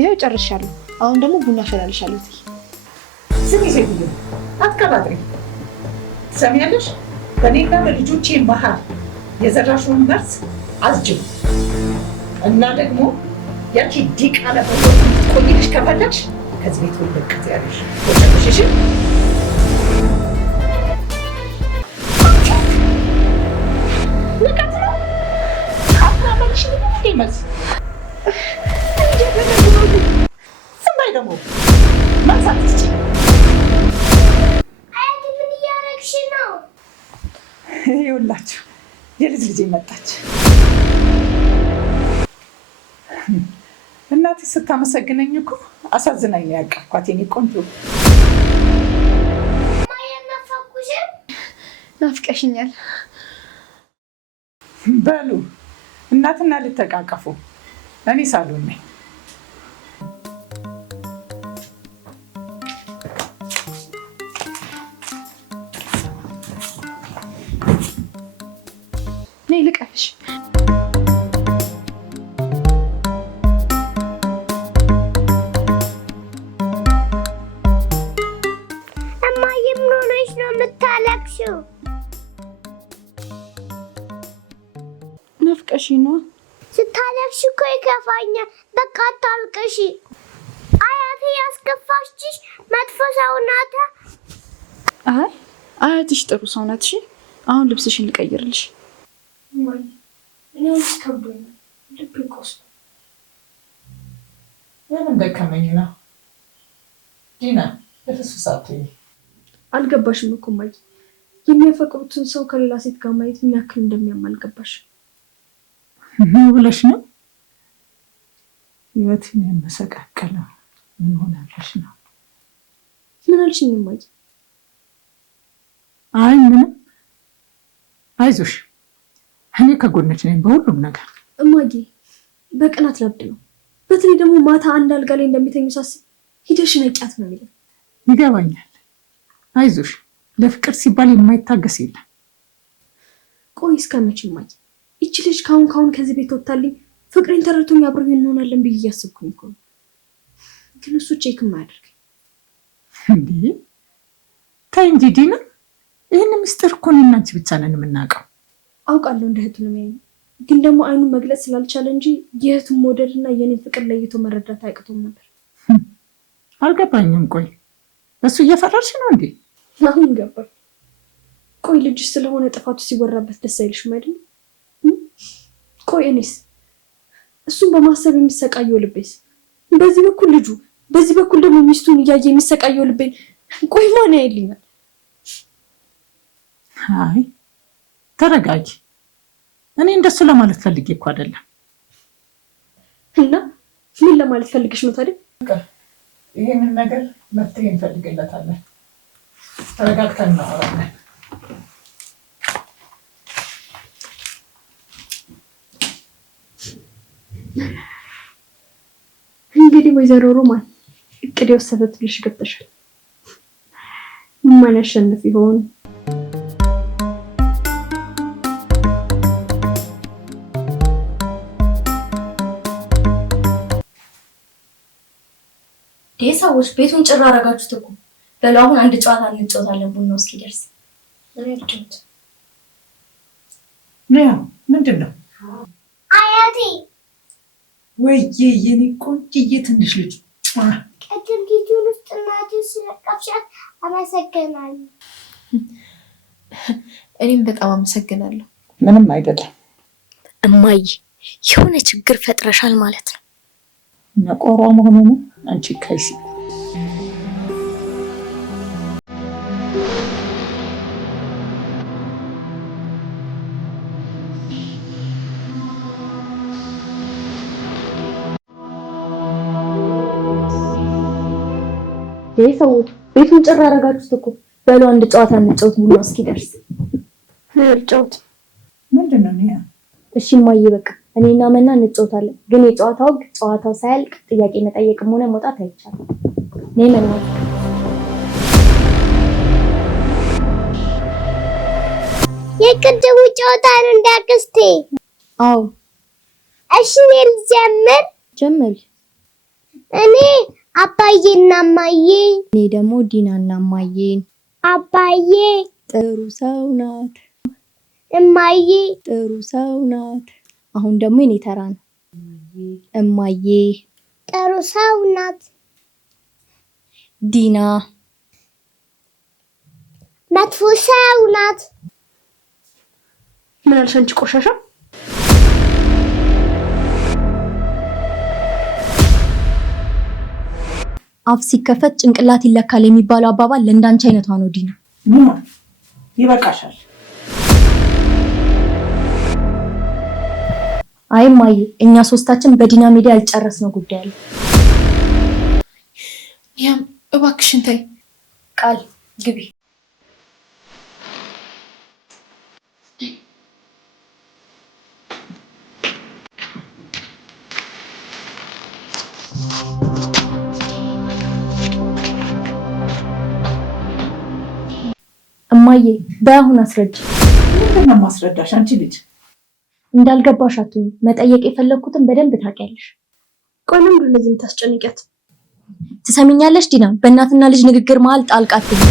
ይሄው ጨርሻለሁ። አሁን ደግሞ ቡና አፈላልሻለሁ። ስሚ ሴትዮ አትቀባጥሪ። ትሰሚያለሽ? በእኔና በልጆቼ መሀል የዘራሽውን መርዝ አዝጅም እና ደግሞ ያቺ ዲቃላ ቆይልሽ ከፈለግሽ ከዚህ ቤት ወልቀት ያለሽ ወጥተሽ ንቀት ነው። አፍራመልሽ ምን ይመስ ዝም በይ ደግሞ ማንሳት እስኪ አያቴ ምን እያደረግሽ ነው? ይኸውላችሁ የልጅ ልጄ መጣች። እናቴ ስታመሰግነኝ እኮ አሳዝናኝ ነው ያቀፍኳት። የኔ ቆንጆ ናፍቀሽኛል። በሉ እናትና ልተቃቀፉ። እኔ ሳሎን ነኝ። ነይ ልቀፍሽ። እማዬ ምን ሆነሽ ነው የምታለቅሽው? ናፍቀሽኝ ነው። ስታለቅሽ እኮ ይከፋኛል። በቃ አታልቅሽ። አያቴ ያስከፋችሽ መጥፎ ሰው ናት? አይ አያትሽ ጥሩ ሰው ናት። እሺ አሁን ልብስሽን ልቀይርልሽ። እማዬ እኔ አሁንስ ከብዶኛል። ልቤ ቆስሏል። ለምን ደከመኝ ነው ዲና? በፍሱ ሳትይ አልገባሽም እኮ እማዬ። የሚያፈቅሩትን ሰው ከሌላ ሴት ጋር ማየት ምን ያክል እንደሚያም አልገባሽ ነው ብለሽ ነው ህይወትን የሚያመሰቃቀለው። ምን ሆነልሽ ነው? ምን አልሽኝ እማዬ? አይ ምንም። አይዞሽ እኔ ከጎንሽ ነኝ በሁሉም ነገር። እማዬ በቅናት ላብድ ነው። በተለይ ደግሞ ማታ አንድ አልጋ ላይ እንደሚተኙ ሳስብ ሂደሽ ነቂያት ነው የሚለው። ይገባኛል። አይዞሽ ለፍቅር ሲባል የማይታገስ የለም። ቆይ እስከመቼ እማዬ? ይቺ ልጅ ካሁን ከዚህ ቤት ወጣልኝ ፍቅሬን ተረድቶኝ አብረን እንሆናለን ብዬ እያሰብኩኝ እኮ ነው። ግን እሱ ቼክ የማያደርግ እንዴ? ተይ እንጂ ዲና፣ ይህን ምስጢር እኮ እኔና አንቺ ብቻ ነን የምናውቀው። አውቃለሁ እንደ እህቱ ነው የሚያየኝ። ግን ደግሞ አይኑን መግለጽ ስላልቻለ እንጂ የእህቱን መውደድና የኔን ፍቅር ለይቶ መረዳት አያቅቶም ነበር። አልገባኝም። ቆይ እሱ እየፈራርሽ ነው እንዴ? አሁን ገባኝ። ቆይ ልጅሽ ስለሆነ ጥፋቱ ሲወራበት ደስ አይልሽም አይደል? ቆይ እኔስ እሱን በማሰብ የሚሰቃየው ልቤስ፣ በዚህ በኩል ልጁ፣ በዚህ በኩል ደግሞ ሚስቱን እያየ የሚሰቃየው ልቤን ቆይ ማን ያይልኛል? አይ ተረጋጊ። እኔ እንደሱ ለማለት ፈልጌ እኮ አይደለም። እና ምን ለማለት ፈልገሽ ነው ታዲያ? ይሄንን ነገር መፍትሄ እንፈልግለታለን። ተረጋግተን እናወራለን። እንግዲህ ወይዘሮ ሮማን እቅድ የወሰደት ልጅ ገብተሻል። ማን ያሸንፍ ይሆን? ሰዎች ቤቱን ጭራ አረጋችሁት እኮ። በሉ አሁን አንድ ጨዋታ እንጫወታለን ቡናው እስኪደርስ። ነው ምንድን ነው? አያቴ ወይዬ የኔ ቆንጅዬ ትንሽ ልጅ ቅድም ጊዜውን ውስጥ እናቴ ስለቀፍሻት አመሰግናለሁ። እኔም በጣም አመሰግናለሁ። ምንም አይደለም እማዬ፣ የሆነ ችግር ፈጥረሻል ማለት ነው። ነቆሯ መሆኑ ነው። አንቺ ከይሲ ሰዎች ቤቱን ጭራ አረጋችሁት እኮ። በሉ አንድ ጨዋታ እንጫወት ቡናው እስኪደርስ። እንጫወት። ምንድን ነው ኒያ? እሺ እማዬ በቃ እኔና መና እንጫወታለን። ግን የጨዋታው ህግ ጨዋታው ሳያልቅ ጥያቄ መጠየቅም ሆነ መውጣት አይቻልም። ነይ መና። የቅድሙ ጨዋታ ነው እንዳክስቴ። አዎ እሺ እኔ ልጀምር። ጀምሪ። እኔ አባዬና እማዬ። እኔ ደግሞ ዲናና እማዬን። አባዬ ጥሩ ሰው ናት። እማዬ ጥሩ ሰው ናት። አሁን ደግሞ የኔ ተራ ነው። እማዬ ጥሩ ሰው ናት። ዲና መጥፎ ሰው ናት። ምን አልሽ አንቺ ቆሻሻ? አፍ ሲከፈት ጭንቅላት ይለካል የሚባለው አባባል ለእንዳንቺ አይነቷ ነው ዲና። ይበቃሻል። አይ እማዬ፣ እኛ ሶስታችን በዲና ሜዳ ያልጨረስነው ጉዳይ አለ። ያም እባክሽን ተይ። ቃል ግቢ። እማዬ በአሁን አስረጅ። ምንድን ነው ማስረዳሽ? አንቺ ልጅ እንዳልገባሽ አትሁኝ። መጠየቅ የፈለግኩትን በደንብ ታውቂያለሽ። ቆይ ለምንድን ነው እንደዚህ የምታስጨንቂያት? ትሰሚኛለሽ ዲና፣ በእናትና ልጅ ንግግር መሀል ጣልቃ አትግቢ።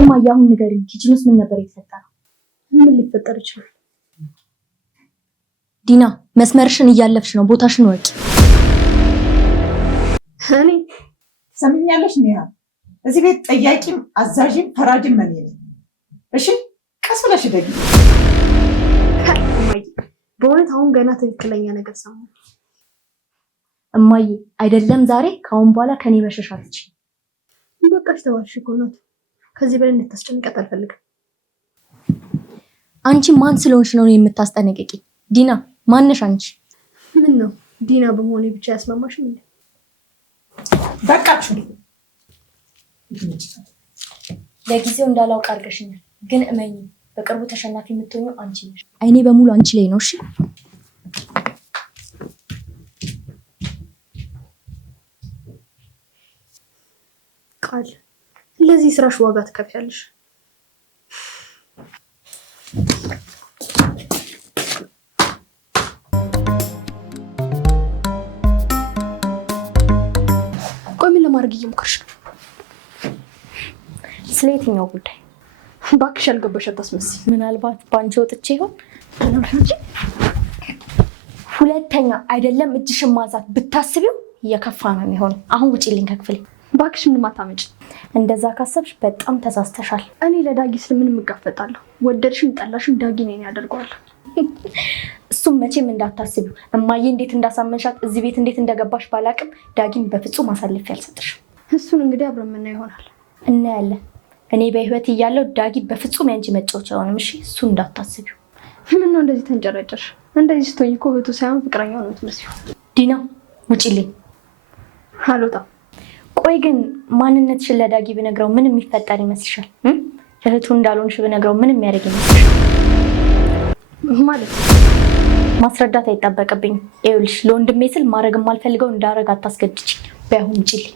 እማዬ አሁን ንገሪኝ፣ ኪችን ውስጥ ምን ነበር የተፈጠረው? ምን ሊፈጠር ይችላል? ዲና መስመርሽን እያለፍሽ ነው፣ ቦታሽን ወቂ። እኔ ትሰሚኛለሽ? እዚህ ቤት ጠያቂም አዛዥም ፈራጅም እኔ ነኝ። እሺ ቀስ ብለሽ ደግ። እማዬ በእውነት አሁን ገና ትክክለኛ ነገር ሰማሁ። እማዬ አይደለም ዛሬ፣ ከአሁን በኋላ ከኔ መሸሽ አትችይም። በቃሽ ተባልሽ እኮ እናት። ከዚህ በላይ እንድታስጨንቀት አልፈልግም። አንቺ ማን ስለሆንሽ ነው የምታስጠነቅቂ? ዲና ማነሽ አንቺ? ምን ነው ዲና በመሆኔ ብቻ ያስማማሽም እንዴ? በቃችሁ። ለጊዜው እንዳላውቅ አድርገሽኛል፣ ግን እመኚ በቅርቡ ተሸናፊ የምትሆኚው አንቺ ነሽ። አይኔ በሙሉ አንቺ ላይ ነው። እሺ ቃል፣ ለዚህ ስራሽ ዋጋ ትከፍያለሽ። ቆይ ምን ለማድረግ እየሞከርሽ ነው? ስለ የትኛው ጉዳይ? እባክሽ ያልገባሽ አታስመስይ። ምናልባት ባንቺ ወጥቼ ይሆን? ሁለተኛ አይደለም እጅሽን ማንሳት ብታስቢው እየከፋ ነው የሚሆነው። አሁን ውጪልኝ ከክፍሌ። እባክሽ ምንም አታመጭ። እንደዛ ካሰብሽ በጣም ተሳስተሻል። እኔ ለዳጊ ስል ምንም እጋፈጣለሁ። ወደድሽም ጠላሽም ዳጊ ነኝ ያደርገዋል። እሱም መቼም እንዳታስቢው። እማዬ እንዴት እንዳሳመንሻት እዚህ ቤት እንዴት እንደገባሽ ባላቅም ዳጊን በፍጹም አሳልፌ አልሰጥሽም። እሱን እንግዲህ አብረን የምናየው ይሆናል። እናያለን። እኔ በህይወት እያለሁ ዳጊ በፍጹም ያንቺ መጫወቻ አይሆንም። እሺ እሱን እንዳታስቢው። ምን ነው እንደዚህ ተንጨረጨርሽ? እንደዚህ ስትሆኝ እኮ እህቱ ሳይሆን ፍቅረኛው ነው የምትመስለው። ዲና ውጪልኝ። አልወጣም። ቆይ ግን ማንነትሽን ለዳጊ ብነግረው ምን የሚፈጠር ይመስልሻል? እህቱ እንዳልሆንሽ ብነግረው ምን የሚያደርግ ይመስልሻል? ማለት ማስረዳት አይጠበቅብኝም። ይኸውልሽ ለወንድሜ ስል ማድረግ የማልፈልገው እንዳደረግ አታስገድጂኝ። ባይሆን ውጪልኝ።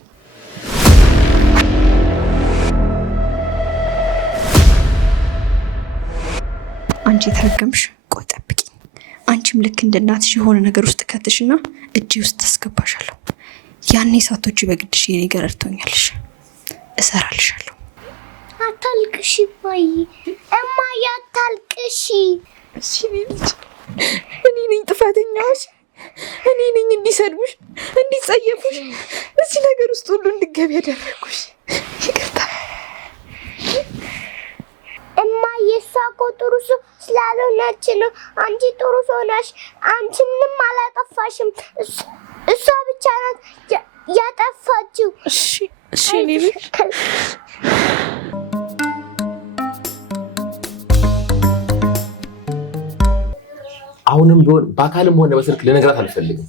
አንቺ የተረገምሽ፣ ቆይ ጠብቂኝ። አንቺም ልክ እንደ እናትሽ የሆነ ነገር ውስጥ ከተሽና እጅ ውስጥ ታስገባሻለሁ። ያኔ ሳቶቹ በግድሽ የኔ ገር እርቶኛለሽ፣ እሰራልሻለሁ። አታልቅሽ እማዬ፣ እማዬ አታልቅሽ። እሺ ልጅ፣ እኔ ነኝ ጥፋተኛሽ። እኔ ነኝ እንዲሰድቡሽ፣ እንዲጸየፉሽ፣ እዚህ ነገር ውስጥ ሁሉ እንድገቢ ያደረኩሽ። ይቅርታ እማዬ። እሷ እኮ ጥሩ ሰው ስላልሆነች ነው። አንቺ ጥሩ ሰው ነሽ። አንቺ ምንም አላጠፋሽም። እሷ ብቻ ናት ያጠፋችው። እሺ ልጅ። አሁንም ቢሆን በአካልም ሆነ በስልክ ልነግራት አልፈልግም።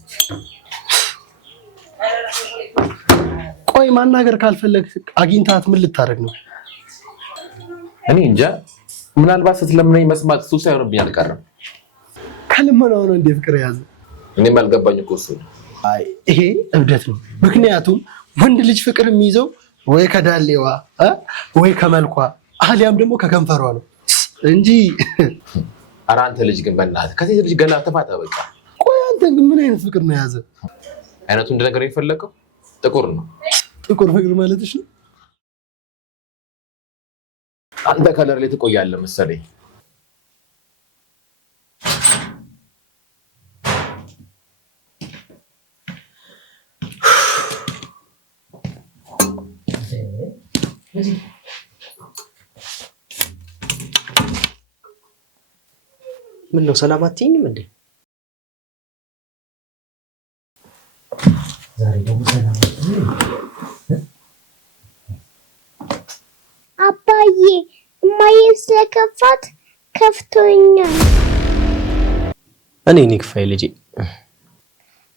ቆይ ማናገር ካልፈለግ አግኝታት ምን ልታደርግ ነው? እኔ እንጃ። ምናልባት ስትለምነኝ መስማት ሱስ ሳይሆንብኝ አልቀረም። ከልመናው ነው እንደ ፍቅር ያዘ። እኔም አልገባኝ እኮ እሱ። አይ ይሄ እብደት ነው። ምክንያቱም ወንድ ልጅ ፍቅር የሚይዘው ወይ ከዳሌዋ ወይ ከመልኳ አሊያም ደግሞ ከከንፈሯ ነው እንጂ። ኧረ አንተ ልጅ ግን በእናትህ ከሴት ልጅ ገና ተፋታ በቃ። ቆይ አንተ ግን ምን አይነት ፍቅር ነው የያዘ? አይነቱ እንደነገር የፈለገው ጥቁር ነው። ጥቁር ፍቅር ማለትሽ ነው? አንተ ከለር ላይ ትቆያለህ መሰለኝ። ምን ነው ሰላም አትይኝም እንዴ? ዛሬ ደግሞ ሰላም አባዬ እማዬን ስለከፋት ከፍቶኛል። እኔ ክፋይ ልጄ።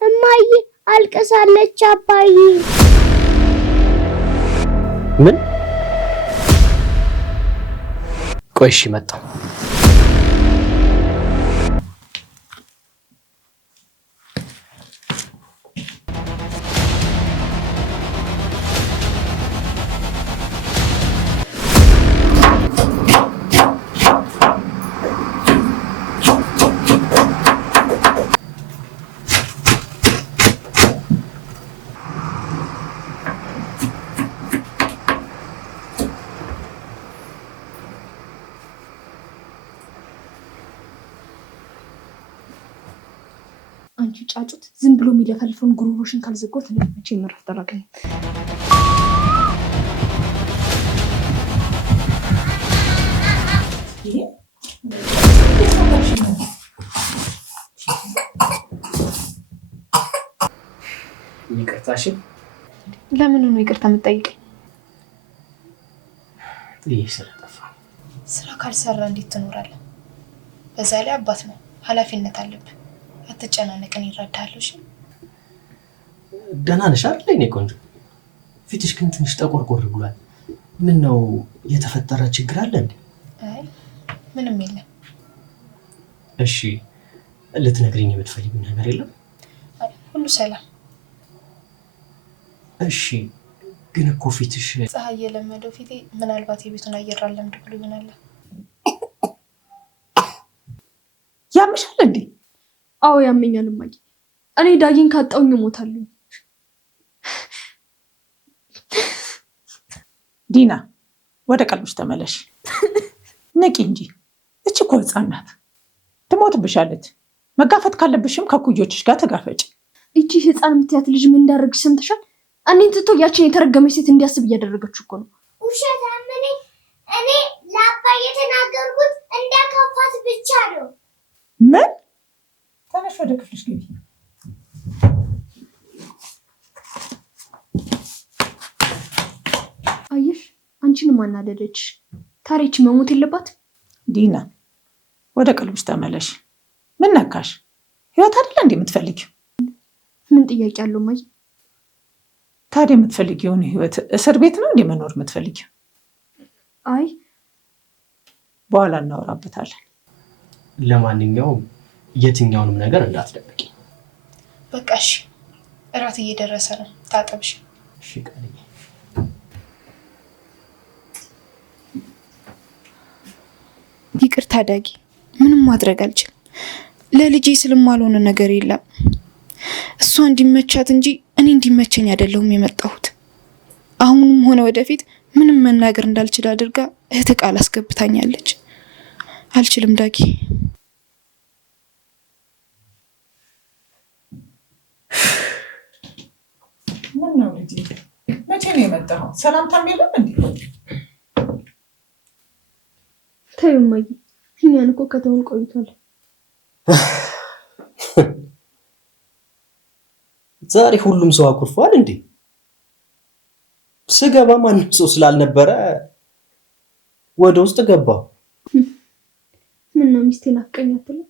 እማዬ አልቅሳለች አባዬ። ምን? ቆይ እሺ መጣሁ። አንቺ ጫጩት ዝም ብሎ የሚለፈልፈውን ጉሮሮሽን ካልዘጎት መቼ ምረፍ ተራገኝ። ይቅርታሽን ለምን ነው ይቅርታ የምትጠይቀኝ? ጥዬሽ ስለጠፋ። ስራ ካልሰራ እንዴት ትኖራለህ? በዛ ላይ አባት ነው፣ ኃላፊነት አለብህ። አትጨናነቅን፣ ይረዳሃለሁ። እሺ ደህና ነሽ አይደል? እኔ ቆንጆ፣ ፊትሽ ግን ትንሽ ጠቆርቆር ብሏል። ምን ነው የተፈጠረ ችግር አለ እንዴ? አይ ምንም የለም። እሺ ልትነግሪኝ የምትፈልጊው ነገር የለም? ሁሉ ሰላም። እሺ ግን እኮ ፊትሽ ፀሐይ የለመደው ፊቴ ምናልባት የቤቱን አየር አለምድ ብሎ ይሆናል። ያምሻል እንዴ? አዎ ያመኛል እማዬ። እኔ ዳጊን ካጣውኝ እሞታለሁ። ዲና ወደ ቀልብሽ ተመለሽ። ንቂ እንጂ እቺ እኮ ህፃን ናት፣ ትሞትብሻለች። መጋፈጥ ካለብሽም ከኩዮችሽ ጋር ተጋፈጭ። እቺ ህፃን የምትያት ልጅ ምን እንዳደረግሽ ሰምተሻል? እኔን ትቶ ያችን የተረገመች ሴት እንዲያስብ እያደረገችው እኮ ነው። ውሸታም ነኝ እኔ። ለአባ የተናገርኩት እንዳከፋት ብቻ ነው። ምን? ተነሽ ወደ ክፍልሽ ግቢ። አየሽ አንቺንም አናደደች። ታሪች መሞት የለባት። ዲና ወደ ቀልብሽ ተመለሽ። ምን ነካሽ? ህይወት አይደለ እንዴ የምትፈልጊው? ምን ጥያቄ አለው ማይ? ታዲያ የምትፈልጊውን ህይወት እስር ቤት ነው እንዴ መኖር የምትፈልጊው? አይ በኋላ እናወራበታለን። ለማንኛውም የትኛውንም ነገር እንዳትደብቂ። በቃ እሺ፣ እራት እየደረሰ ነው፣ ታጠብሽ። እሺ ቃልዬ። ይቅርታ ዳጊ፣ ምንም ማድረግ አልችልም። ለልጄ ስለማልሆነ ነገር የለም። እሷ እንዲመቻት እንጂ እኔ እንዲመቸኝ አይደለሁም የመጣሁት። አሁንም ሆነ ወደፊት ምንም መናገር እንዳልችል አድርጋ እህት ቃል አስገብታኛለች። አልችልም ዳጊ። ምን ነው ልጄ? መቼ ነው የመጣኸው? ሰላምታም የለም እንዴ? ተይው እማዬ፣ እኛን እኮ ከተውን ቆይቷል። ዛሬ ሁሉም ሰው አኩርፏል እንዴ? ስገባ ማንም ሰው ስላልነበረ ወደ ውስጥ ገባሁ። ምን ነው ሚስቴ ናፍቀኝ አትልም?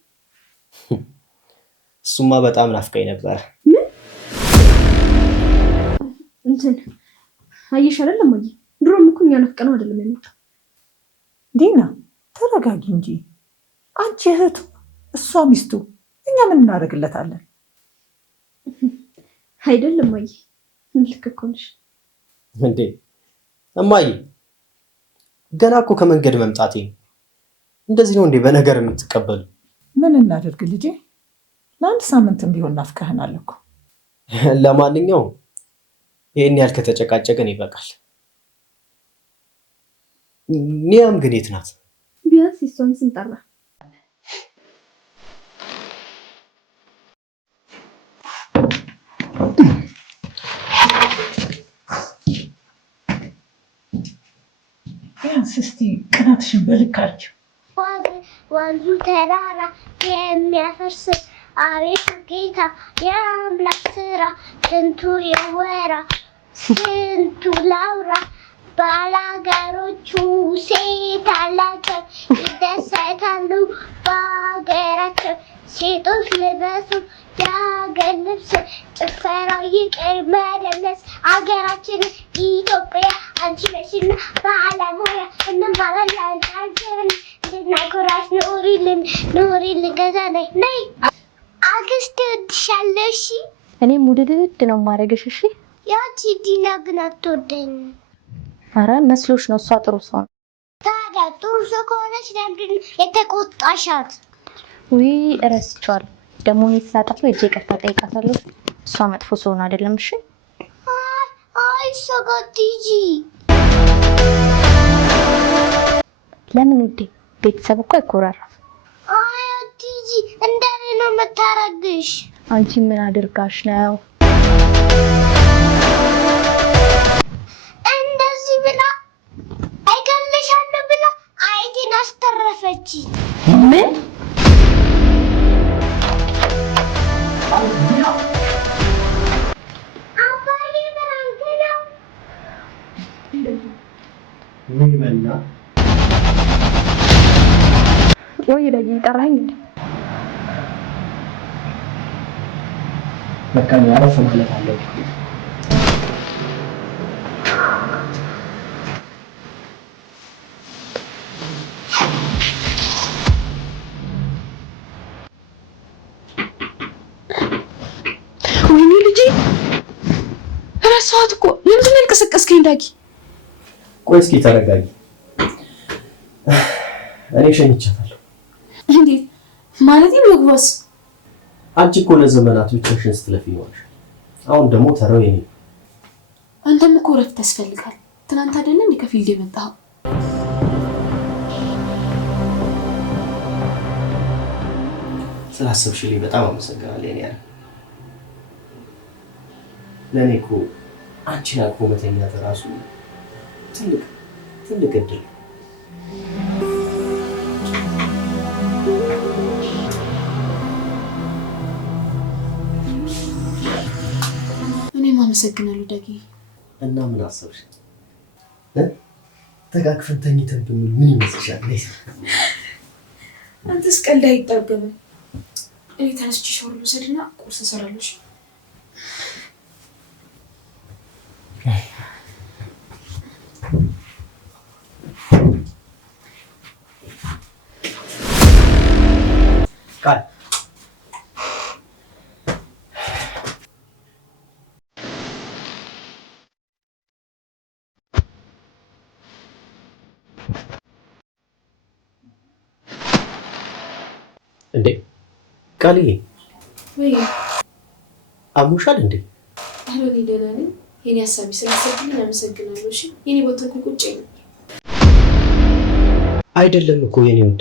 እሱማ በጣም ናፍቀኝ ነበረ። ምን እንትን አየሽ አይደለም እማዬ፣ ድሮም እኮ እኛ ናፍቀነው አይደለም የመጣው። ዲና ተረጋጊ እንጂ። አንቺ እህቱ፣ እሷ ሚስቱ፣ እኛ ምን እናደርግለታለን? አይደለም እማዬ፣ ልክ እኮ ነሽ። እንዴ እማዬ፣ ገና እኮ ከመንገድ መምጣቴ እንደዚህ ነው እንዴ በነገር የምትቀበሉ? ምን እናደርግ ልጄ፣ ለአንድ ሳምንትም ቢሆን ናፍቀህናል እኮ። ለማንኛውም ይሄን ያህል ከተጨቃጨቀን ይበቃል። ኒያም ግን የት ናት? ቢያንስ እሷን ስንጠራ ቢያንስ እስቲ ቅናትሽን በልካቸው። ወንዙ ተራራ የሚያፈርስ አቤቱ ጌታ የአምላክ ስራ ስንቱ ይወራ ስንቱ ላውራ ባላገሮቹ ሴት አላቸው ይደሰታሉ በሀገራቸው ሴቶች ልበሱ የሀገር ልብስ ጭፈራው ይቅር መደነስ ሀገራችን ኢትዮጵያ አንቺ ነሽና ባለሙያ እንባላለን አንቺን እንድናኮራሽ ኑሪልን ኑሪልን ገዛ ነይ አክስቴ እወድሻለሁ። እሺ እኔም ውድድድ ነው ማረግሽ። እሺ ያቺ ዲና ግን አትወደኝም። አረ መስሎሽ ነው? እሷ ጥሩ ሰው ነው። ታዲያ ጥሩ ሰው ከሆነች ለምንድን ነው የተቆጣሻት? ውይ እረስቸዋለሁ። ደግሞ እኔ ሳጠፋ እጄ ይቅርታ ጠይቃታለሁ። እሷ መጥፎ ሰው ነው አይደለም? እሺ አይ እሷ ጋር ትሂጂ። ለምን ውዴ? ቤተሰብ እኮ አይኮራራም። አይ አትሂጂ፣ እንደኔ ነው የምታረግሽ። አንቺ ምን አድርጋሽ ነው? እንደዚህ ብላ አይገልሻለሁ ብላ አይቴን አስተረፈች። ምን አባዬ ብራንክ ነው። ምን መና ወይ ዳጊ ጠራኝ እንዴ? በቃ ያረፈ ማለት አለብኝ። ወይኔ ልጄ ረሳኋት እኮ። ለምንድን ነው ያልቀሰቀስከኝ ዳጊ? ቆይ እስኪ ተረጋጊ። እኔ ሸኝቻታለሁ። እንዴት ማለት ምግባስ? አንቺ እኮ ለዘመናት ብቻሽን ስትለፊ ይኖርሽ። አሁን ደግሞ ተራው የኔ። አንተም እኮ እረፍት ያስፈልጋል። ትናንት አይደለም እንዴ ከፊልድ የመጣኸው? ስላሰብሽልኝ በጣም አመሰግናለሁ። የኔ ያለ ለእኔ እኮ አንቺን አቅፎ መተኛት እራሱ ትልቅ ትልቅ እድል። እኔም አመሰግናለሁ ዳጊ። እና ምን አሰብሽ? ተቃቅፈን ተኝተን ብንውል ምን ይመስልሻል? አንተስ ቀልድ አይጠገብም። እኔ ተነስቼ ሻወር ልውሰድና ቁርስ እሰራለሁ። ቃል እንዴ ቃልዬ፣ ወይ አሞሻል እንዴ? አሁን እኔ ደህና ነኝ። የኔ ሀሳቢ ስላሰብልኝ አመሰግናለሁ። እሺ የኔ ቦታ እኮ ቁጭ ነው። አይደለም እኮ የኔ ውድ